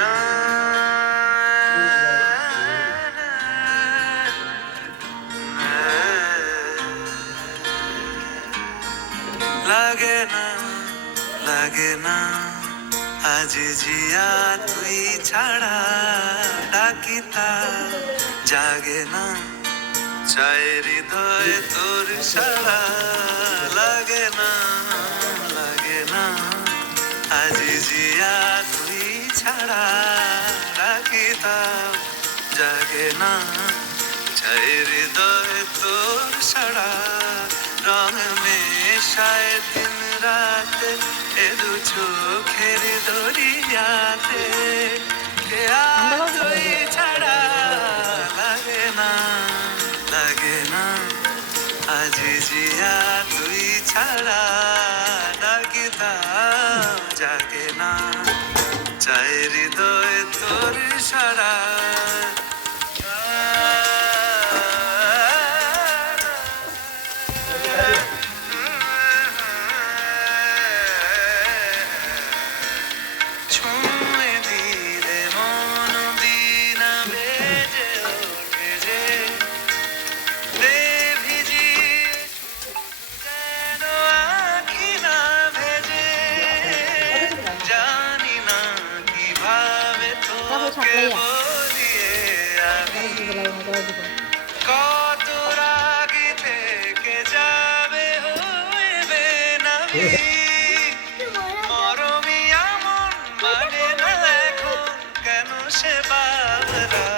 না লাগে না লাগে না আজ জিয়া তুই ছাড়া ডাকিতা জাগে না চায় হৃদয় তোর সারা লাগে না লাগে না আজ জিয়া তুই ছাড়া ডাকিতা জাগে না চায় হৃদয় তোর সারা রং মেশায় দিন রাত এ দু চোখের দরিয়াতে কে আর তুই ছাড়া লাগে না লাগে না আজ জিয়া তুই ছাড়া ডাকিতা জাগে না চায় হৃদয় তোর সারা ছুঁয়ে দিলে মন বিনা ভেজে ওঠে যে দে ভিজিয়ে যেন আঁখি না ভেজে জানি না কিভাবে তোকে বলিয়ে আমি কত রাগে থেকে যাবে হইবে না মরমিয়া মন মানে না এখন কেন সে বাবরা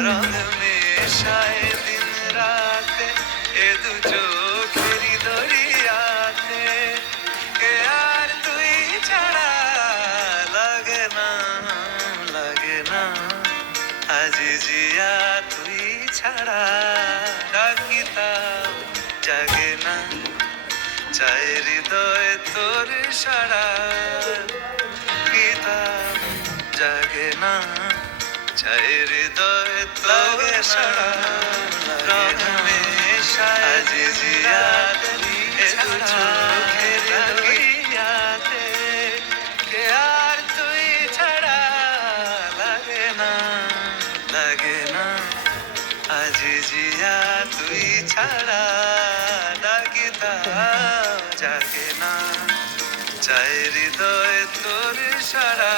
রং মেশায় দিন রাতে এ দু চোখেরই দরিয়াতে কে আর তুই ছাড়া লাগে না লাগে না আজ জিয়া তুই ছাড়া ডাকিতা জাগে না চায় হৃদয় তোর সারা গীতা জাগে না চায় হৃদয় তোর সারা রং মেশায় আজ জিয়া তুই চোখের দরিয়াতে কে আর তুই ছাড়া লাগে না লাগে না আজ জিয়া তুই ছাড়া ডাকিতা জাগে না চায় হৃদয় তোর সারা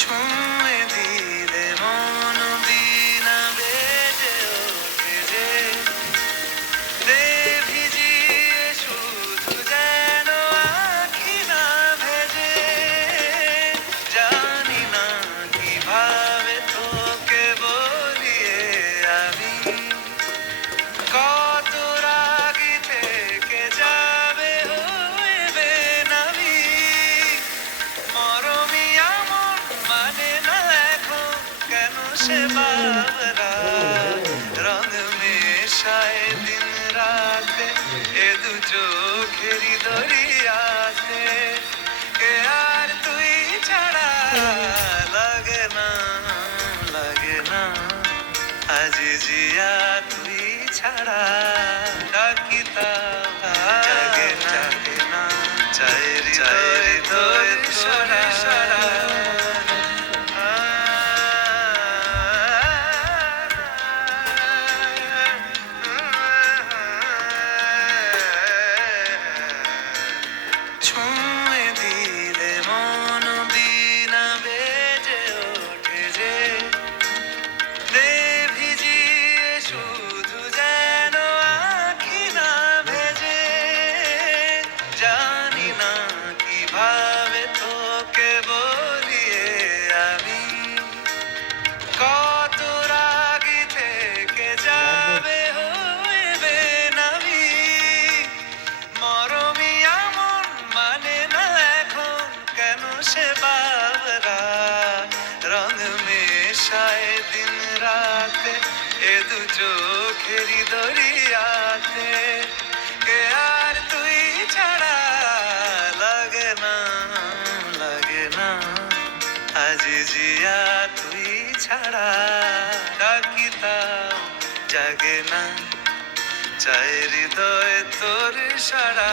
ছুঁয়ে দিলে মন বিনা বেজে ওঠে যে দে ভিজিয়ে শুধু যেন আঁখি না ভেজে জানি না কিভাবে তোকে বলিয়ে আমি কত রাগে থেকে যাবে হইবে নামি মরমিয়া মন মানে না এখন কেন সে বাবরা রং মেশায় দিন রাতে এ দু চোখেরই দরিয়াতে কে আর তুই ছাড়া লাগে না লাগে না আজ জিয়া তুই ছাড়া ডাকিতা জাগে জাগে না চায় হৃদয় তোর সারা ছুঁয়ে দিলে মন বিনা বেজে ওঠে যে দে ভিজিয়ে শুধু যেন আঁখি না ভেজে জানি না কিভাবে তোকে বলিয়ে আমি কত রাগে থেকে যাবে হইবে নামি মরমিয়া মন মানে না এখন কেন সে বাবরা রং মেশায় দিন রাতে এ দু চোখেরই দরিয়াতে কে আর তুই ছাড়া লাগে না লাগে না আজ জিয়া তুই ছাড়া ডাকি তাও জাগে না, চাই হৃদয় তোর সারা।